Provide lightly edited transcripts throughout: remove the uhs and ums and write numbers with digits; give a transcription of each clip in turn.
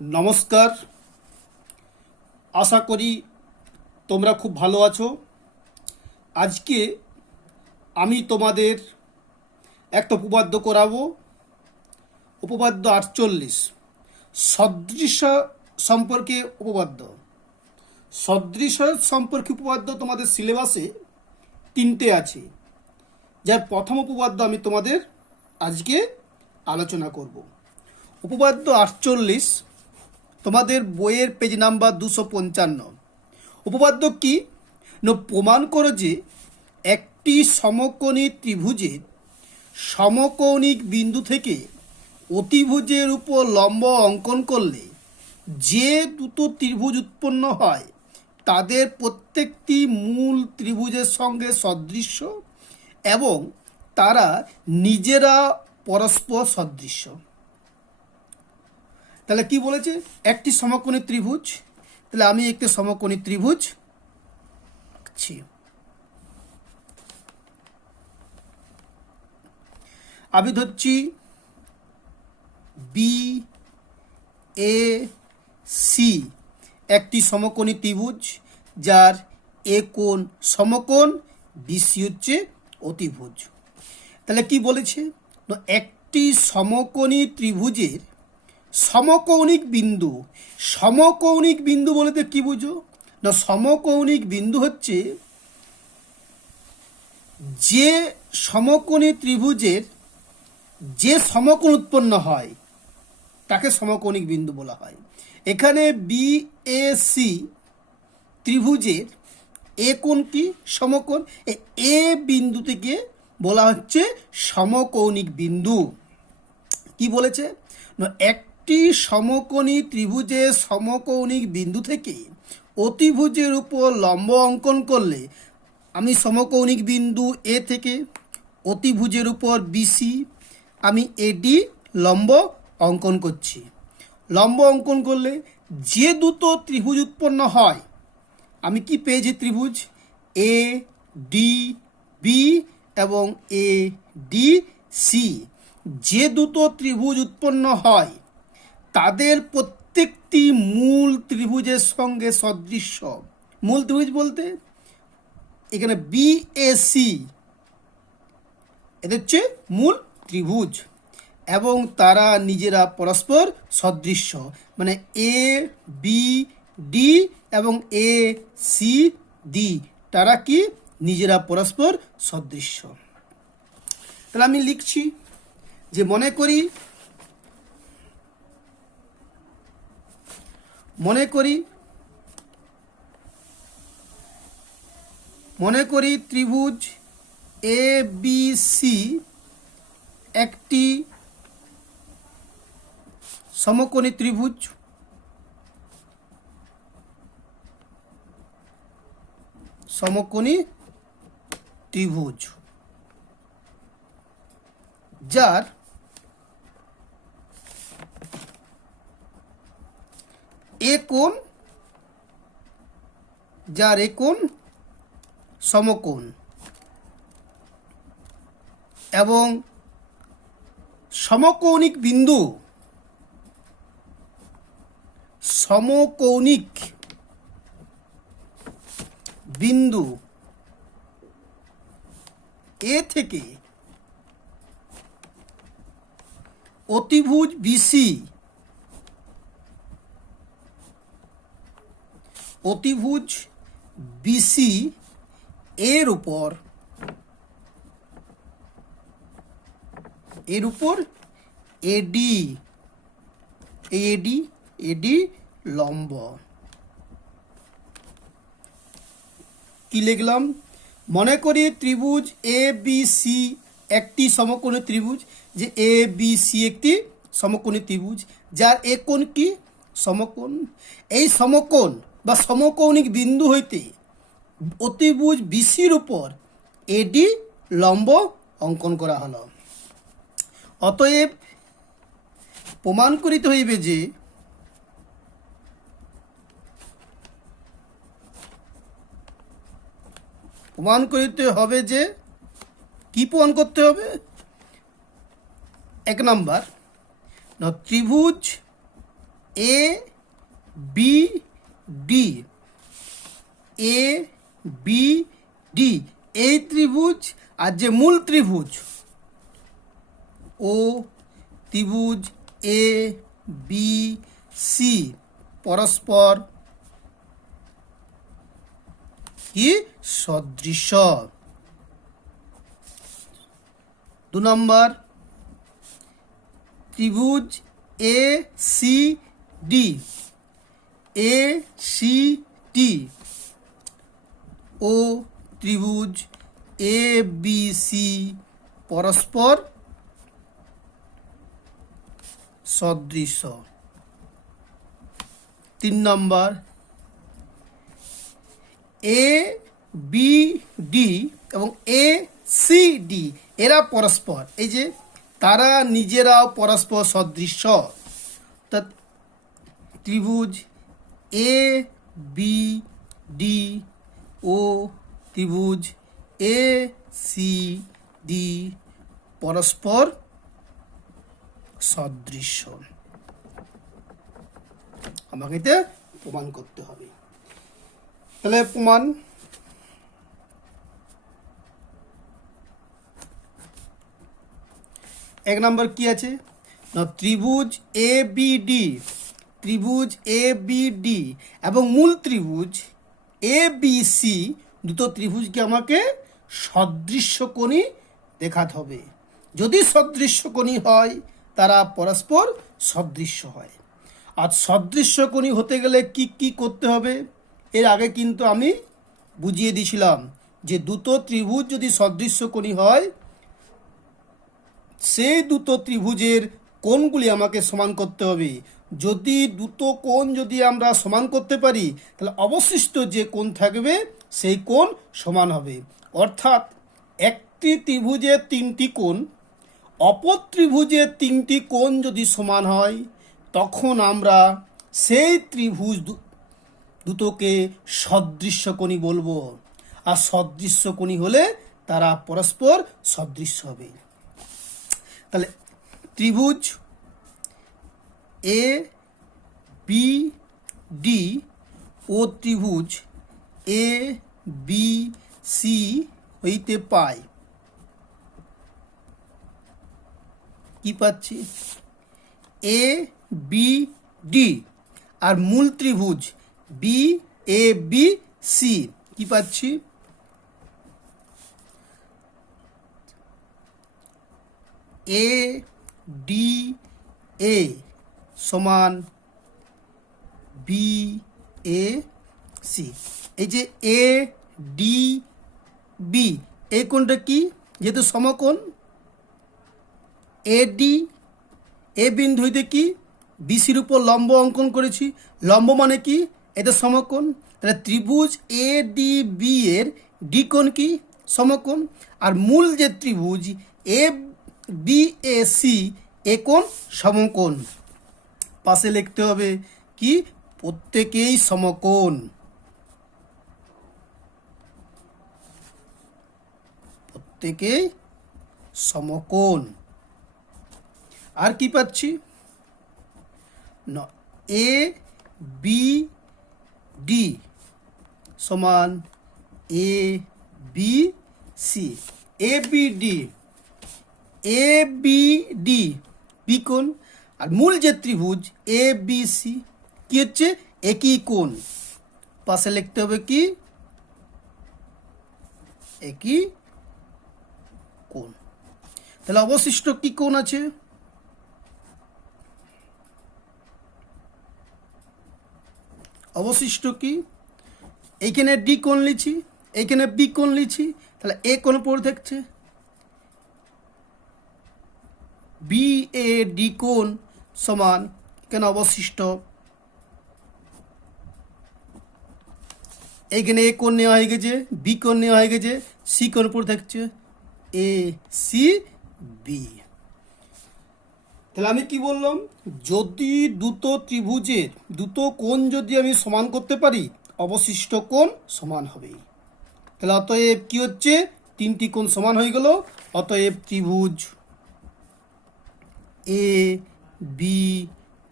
নমস্কার। আশা করি তোমরা খুব ভালো আছো। আজকে আমি তোমাদের একটা উপপাদ্য করাবো। উপপাদ্য 48, সদৃশ সম্পর্কে উপপাদ্য। সদৃশ সম্পর্কে উপপাদ্য তোমাদের সিলেবাসে 3টে আছে, যার প্রথম উপপাদ্য আমি তোমাদের আজকে আলোচনা করব। উপপাদ্য 48 তোমাদের বইয়ের পেজ নাম্বার 255। উপপাদ্য কি না, প্রমাণ করো যে একটি সমকোণী ত্রিভুজের সমকৌণিক বিন্দু থেকে অতিভুজের উপর লম্ব অঙ্কন করলে যে দুটো ত্রিভুজ উৎপন্ন হয় তাদের প্রত্যেকটি মূল ত্রিভুজের সঙ্গে সদৃশ্য এবং তারা নিজেরা পরস্পর সদৃশ্য। তাহলে কি বলেছে? একটি সমকোণী ত্রিভুজ। তাহলে আমি একটি সমকোণী ত্রিভুজ আঁকছি। আমি ধরছি বি এ সি একটি সমকোণী ত্রিভুজ, যার এ কোণ সমকোণ, বিসি হচ্ছে অতিভুজ। তাহলে কি বলেছে? একটি সমকোণী ত্রিভুজের সমকৌণিক বিন্দু। সমকৌণিক বিন্দু বলতে কি বুঝো না, সমকৌণিক বিন্দু হচ্ছে যে সমকোণী ত্রিভুজের যে সমকোণ উৎপন্ন হয় তাকে সমকৌণিক বিন্দু বলা হয়। এখানে বি এ সি ত্রিভুজের এ কোণ কি? সমকোণ। এ বিন্দু থেকে বলা হচ্ছে সমকৌণিক বিন্দু। কি বলেছে না, একটি সমকোণী ত্রিভুজের সমকৌণিক বিন্দু থেকে অতিভুজের উপর লম্ব অঙ্কন করলে আমি সমকৌণিক বিন্দু এ থেকে অতিভুজের উপর বিসি আমি এডি লম্ব অঙ্কন করছি। লম্ব অঙ্কন করলে যে দুটো ত্রিভুজ উৎপন্ন হয়, আমি কি পেয়েছি? ত্রিভুজ এ ডি বি এবং এ ডি সি। যে দুটো ত্রিভুজ উৎপন্ন হয় তাদের প্রত্যেকটি মূল ত্রিভুজের সঙ্গে সদৃশ্য। মূল ত্রিভুজ বলতে এখানে বি এ সি এটা হচ্ছে মূল ত্রিভুজ এবং তারা নিজেরা পরস্পর সদৃশ্য। মানে এ বি ডি এবং এ সি ডি তারা কি নিজেরা পরস্পর সদৃশ্য। তাহলে আমি লিখছি যে মনে করি ত্রিভুজ এ বি সি একটি সমকোণী ত্রিভুজ। সমকোণী ত্রিভুজ যার এ কোণ সমকোণ এবং সমকৌণিক বিন্দু এ থেকে অতিভুজ বিসি এর উপর এডি লম্ব। কি লিখলাম? মনে করি ত্রিভুজ এ বি সি একটি সমকোণী ত্রিভুজ, যে এ বি সি একটি সমকোণী ত্রিভুজ যার এ কোণ কি? সমকোণ। এই সমকোণ বা সমকৌণিক বিন্দু হইতে অতিভুজ বিসির উপর এডি লম্ব অঙ্কন করা হলো। অতএব প্রমাণ করিতে হইবে যে কি প্রমাণ করতে হবে? 1 নম্বর, ত্রিভুজ A B D, A B D এই ত্রিভুজ আর যে মূল ত্রিভুজ ও ত্রিভুজ এ বি সি পরস্পর কি সদৃশ। 2 নম্বর, ত্রিভুজ A C D, A C D ও ত্রিভুজ এ বি সি পরস্পর সদৃশ। 3 নম্বর, এ বি ডি এবং এ সি ডি এরা পরস্পর, এই যে তারা নিজেরাও পরস্পর সদৃশ। ত্রিভুজ এ বি ডি ও ত্রিভুজ এ সি ডি পরস্পর সদৃশ। আমাকে এটা প্রমাণ করতে হবে। তাহলে প্রমাণ, এক নম্বর কি আছে না, ত্রিভুজ এ বি ডি, ত্রিভুজ এ বি ডি এবং মূল ত্রিভুজ এ বি সি দুটো ত্রিভুজকে আমাকে সদৃশ্যকোণী দেখাতে হবে। যদি সদৃশ্যকোণী হয় তারা পরস্পর সদৃশ্য হয়। আর সদৃশ্যকোণী হতে গেলে কি কি করতে হবে এর আগে কিন্তু আমি বুঝিয়ে দিয়েছিলাম যে দুটো ত্রিভুজ যদি সদৃশ্যকোণী হয় সেই দুটো ত্রিভুজের কোণগুলি আমাকে সমান করতে হবে। যদি দুটো কোণ যদি আমরা সমান করতে পারি তাহলে অবশিষ্ট যে কোণ থাকবে সেই কোণ সমান হবে। অর্থাৎ একটি ত্রিভুজের 3টি কোণ, অপর ত্রিভুজের 3টি কোণ যদি সমান হয় তখন আমরা সেই ত্রিভুজ দুটোকে সদৃশ্যকোণী বলবো। আর সদৃশ্যকোণী হলে তারা পরস্পর সদৃশ্য হবে। তাহলে ত্রিভুজ এ বি ডি ও ত্রিভুজ এ বি সি হইতে পাই কি পাচ্ছি, এ বি ডি আর মূল ত্রিভুজ বি এ বি সি কি পাচ্ছি, এ ডি এ সমান বি এ সি। এই যে এ ডি বি এই কোণটা কি, যেহেতু সমকোণ, এ ডি এ বিন্দু হইতে কি বিসির উপর লম্ব অঙ্কন করেছি, লম্ব মানে কি এটা সমকোণ। তাহলে ত্রিভুজ এ ডি বি এর ডি কোণ কি সমকোণ। আর মূল যে ত্রিভুজ এ বি এ সি এ কোণ সমকোণ। পাশে লিখতে হবে কি প্রত্যেকেই সমকোণ, প্রত্যেকেই সমকোণ। আর কি পাচ্ছি না, এ বি ডি সমান এ B C, A B D, A B D B কোণ আর মূল যে ত্রিভুজ এ বি সি কি হচ্ছে একই কোণ। পাশে লিখতে হবে কি একই কোণ। তাহলে অবশিষ্ট কি কোণ আছে, অবশিষ্ট কি, এইখানে ডি কোণ লিখছি, এইখানে বি কোণ লিখছি, তাহলে এ কোণ পড়ে থাকছে, বি এ ডি কোণ সমান এখানে অবশিষ্ট, এইখানে এ কোণ নেওয়া হয়ে গেছে, বি কোণ নেওয়া হয়ে গেছে, সি কোণ পড়ে থাকছে এ সি বি। তাহলে আমি কি বললাম, যদি দুটো ত্রিভুজের দুটো কোণ যদি আমি সমান করতে পারি অবশিষ্ট কোণ সমান হবে। তাহলে অতএব কি হচ্ছে 3টি কোণ সমান হয়ে গেল। অতএব ত্রিভুজ এ বি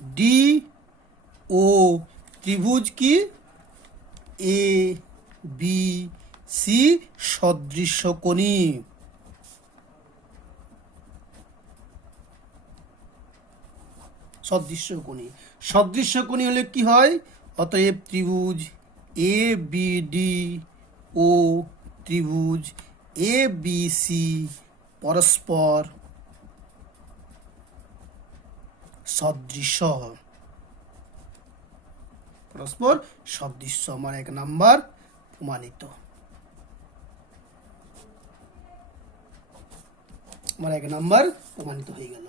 ডি ও ত্রিভুজ কি এ বি সি সদৃশ্যকোণী। সদৃশ্যকোণী, সদৃশ্যকোণী হলে কি হয়? অতএব ত্রিভুজ এ বি ডি ও ত্রিভুজ এ বি সি পরস্পর সদৃশ। পরস্পর সদৃশ্য, আমার 1 নাম্বার প্রমাণিত। আমার 1 নাম্বার প্রমাণিত হয়ে গেল।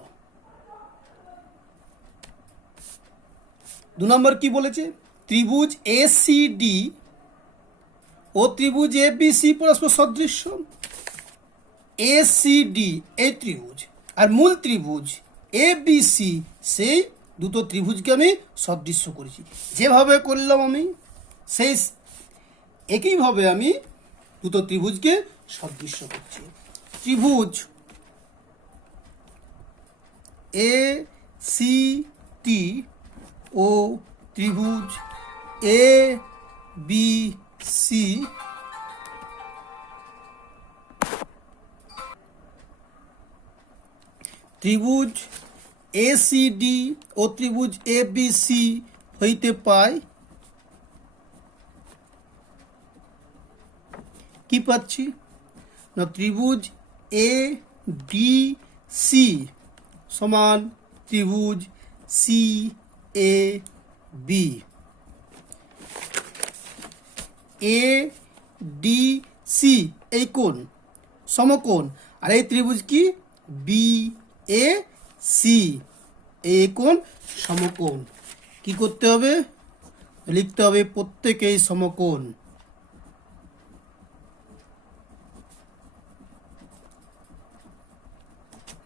2 নম্বর কি বলেছে? ত্রিভুজ এ সি ডি ও ত্রিভুজ এ বি সি পরস্পর সদৃশ্য। এ সি ডি এই ত্রিভুজ আর মূল ত্রিভুজ এ বি সি, সেই দুটো ত্রিভুজকে আমি সদৃশ্য করেছি। যেভাবে করলাম আমি সেই একইভাবে আমি দুটো ত্রিভুজকে সদৃশ্য করছি। ত্রিভুজ এ সি টি ও ত্রিভুজ এ বি সি ত্রিভুজ এ সি ডি ও ত্রিভুজ এ বি সি হইতে পাই কি পাচ্ছি না? ত্রিভুজ এ ডি সি সমান ত্রিভুজ C A B. A D C এই কোণ সমকোণ, আর এই ত্রিভুজ কি বি এ সি এই কোণ সমকোণ। কি করতে হবে? লিখতে হবে প্রত্যেকেই সমকোণ।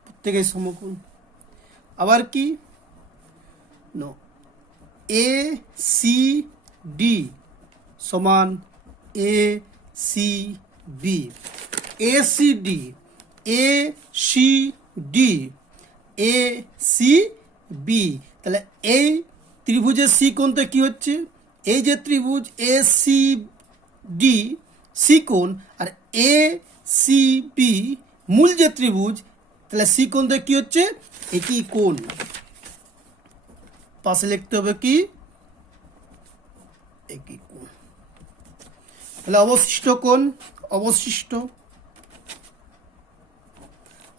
প্রত্যেকেই সমকোণ। আবার কি এ সি ডি সমান A C B. A C D, A C D, A C B. তাহলে এই ত্রিভুজের সি কোণটা কি হচ্ছে? এই যে ত্রিভুজ এ সি ডি সি কোণ, আর এ সি বি মূল যে ত্রিভুজ, তাহলে সি কোণটা কি হচ্ছে? একই কোণ। পাশে লিখতে হবে কি একই কোণ। তাহলে অবশিষ্ট কোণ,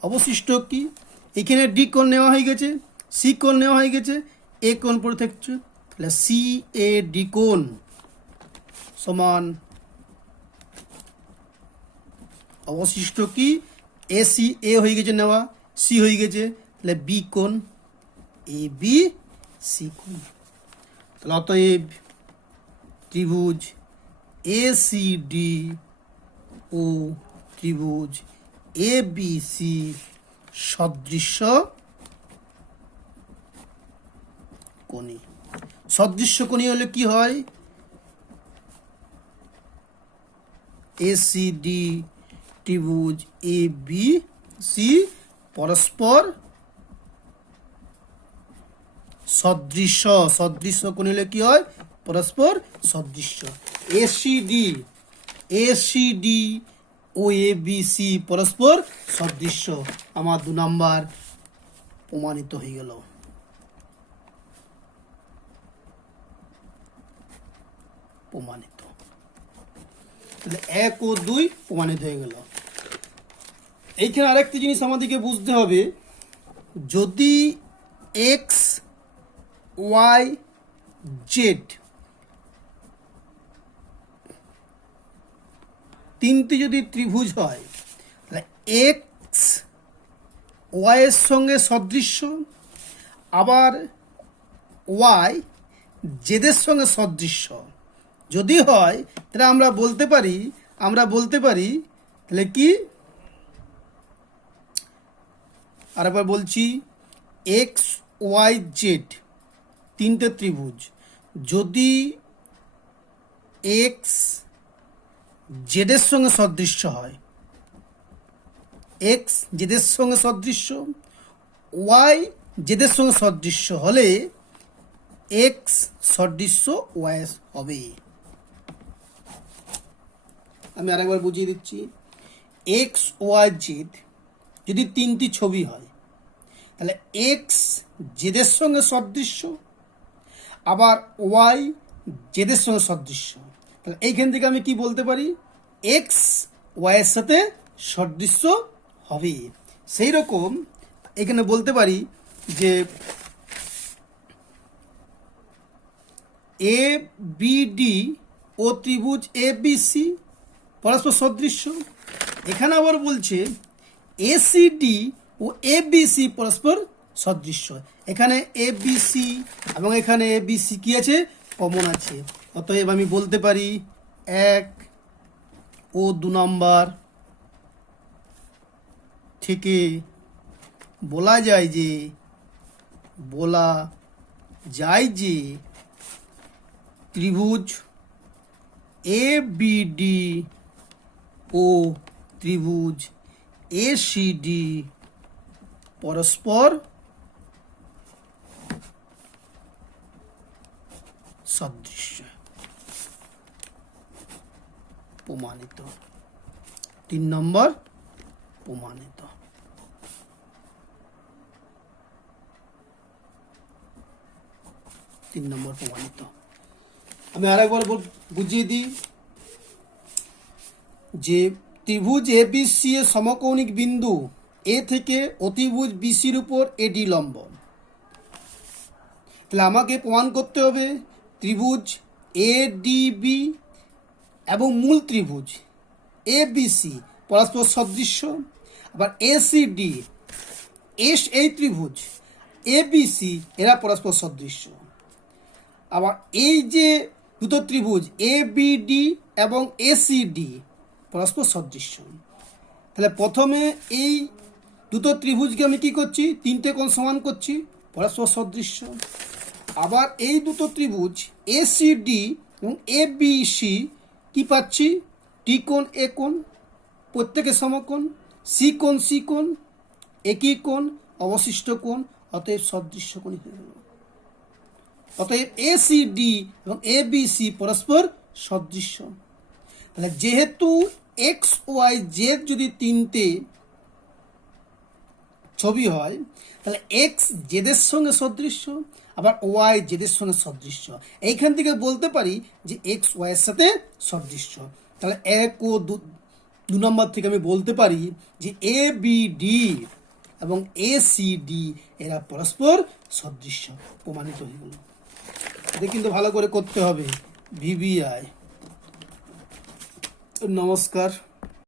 অবশিষ্ট কি? এখানে ডি কোণ নেওয়া হয়ে গেছে, সি কোণ নেওয়া হয়ে গেছে, এ কোণ পড়ে থাকছে। তাহলে সি এ ডি কোণ সমান অবশিষ্ট কি? এ সি এ হয়ে গেছে নেওয়া, সি হয়ে গেছে, তাহলে বি কোণ এ বি সি কোণ। তাহলে অতএব ত্রিভুজ এ সি ডি ও ত্রিভুজ এ বি সি সদৃশ্য কোণী। সদৃশ্য কোণী হলে কি হয়? এ সি ডি ত্রিভুজ এ বি সি পরস্পর সদৃশ্য। সদৃশ্য কোণ হলে কি হয়? পরস্পর সদৃশ্য। এ সি ডি ও এ বি সি পরস্পর সদৃশ্য। আমার 2 নাম্বার প্রমাণিত হয়ে গেল। প্রমাণিত। তাহলে 1 ও 2 প্রমাণিত হয়ে গেল। এইখানে আরেকটি জিনিস আমাদেরকে বুঝতে হবে, যদি এক্স ওয়াই জেড তিনটি যদি ত্রিভুজ হয়, তাহলে এক্স ওয়াই এর সঙ্গে সদৃশ্য, আবার ওয়াই জেদের সঙ্গে সদৃশ্য যদি হয়, তাহলে আমরা বলতে পারি তাহলে কি? আরেকবার বলছি, এক্স ওয়াই জেড তিনটে ত্রিভুজ যদি এক্স জেডের সঙ্গে সদৃশ্য হয়, এক্স জেডের সঙ্গে সদৃশ্য, ওয়াই জেডের সঙ্গে সদৃশ্য হলে এক্স সদৃশ্য ওয়াই হবে। আমি আরেকবার বুঝিয়ে দিচ্ছি, এক্স ওয়াই জেড যদি তিনটি ছবি হয়, তাহলে এক্স জেদের সঙ্গে সদৃশ্য, আবার ওয়াই জেদের সঙ্গে সদৃশ্য। তাহলে এইখান থেকে আমি কি বলতে পারি, এক্স ওয়াইয়ের সাথে সদৃশ্য হবে। সেই রকম এখানে বলতে পারি যে এ বি ডি ও ত্রিভুজ এ বি সি পরস্পর সদৃশ্য। এখানে আবার বলছে এ সি ডি ও এ বি সি পরস্পর সদৃশ্য। এখানে এ বি সি এবং এখানে এ বি সি কি আছে, কমন আছে। অতএব আমি বলতে পারি 1 ও 2 নম্বর থেকে বলা যায় যে ত্রিভুজ এ বি ডি ও ত্রিভুজ এ সি ডি পরস্পর সদৃশ্য, প্রমাণিত। 3 নম্বর প্রমাণিত। আমি আরেকবার বুঝিয়ে দিই যে ত্রিভুজ এ বি সি এর সমকৌণিক বিন্দু এ থেকে অতিভুজ বিসির উপর এডি লম্ব। তাহলে আমাকে প্রমাণ করতে হবে ত্রিভুজ এ ডি বি এবং মূল ত্রিভুজ এ বি সি পরস্পর সদৃশ্য, আবার এ সি ডি এই ত্রিভুজ এ বি সি এরা পরস্পর সদৃশ্য। আবার এই যে দুটো ত্রিভুজ এ বি ডি এবং এ সি ডি পরস্পর সদৃশ্য। তাহলে প্রথমে এই দুটো ত্রিভুজকে আমি কি করছি, 3টে কোণ সমান করছি, পরস্পর সদৃশ্য। আবার এই দুটো ত্রিভুজ এ সি ডি এবং এ বি সি কি পাচ্ছি, টি কোণ এ কোণ, প্রত্যেকে সমকোণ, সি কোণ একই কোণ, অবশিষ্ট কোণ, অতএব সদৃশ্য কোণই হয়ে গেল। অতএব এ সি ডি এবং এ বি সি পরস্পর সদৃশ্য। তাহলে যেহেতু এক্স ওয়াই জেড যদি 3টে ছবি হয়, তাহলে এক্স জেদের সঙ্গে সদৃশ্য, আবার ওয়াই জেদের সঙ্গে সদৃশ্য। এইখান থেকে বলতে পারি যে এক্স ওয়াইয়ের সাথে সদৃশ্য। তাহলে 1 ও 2 নম্বর থেকে আমি বলতে পারি যে এ বি ডি এবং এ সি ডি এরা পরস্পর সদৃশ্য, প্রমাণিত হয়ে গেল। এটা কিন্তু ভালো করে করতে হবে। ভিভিআই। নমস্কার।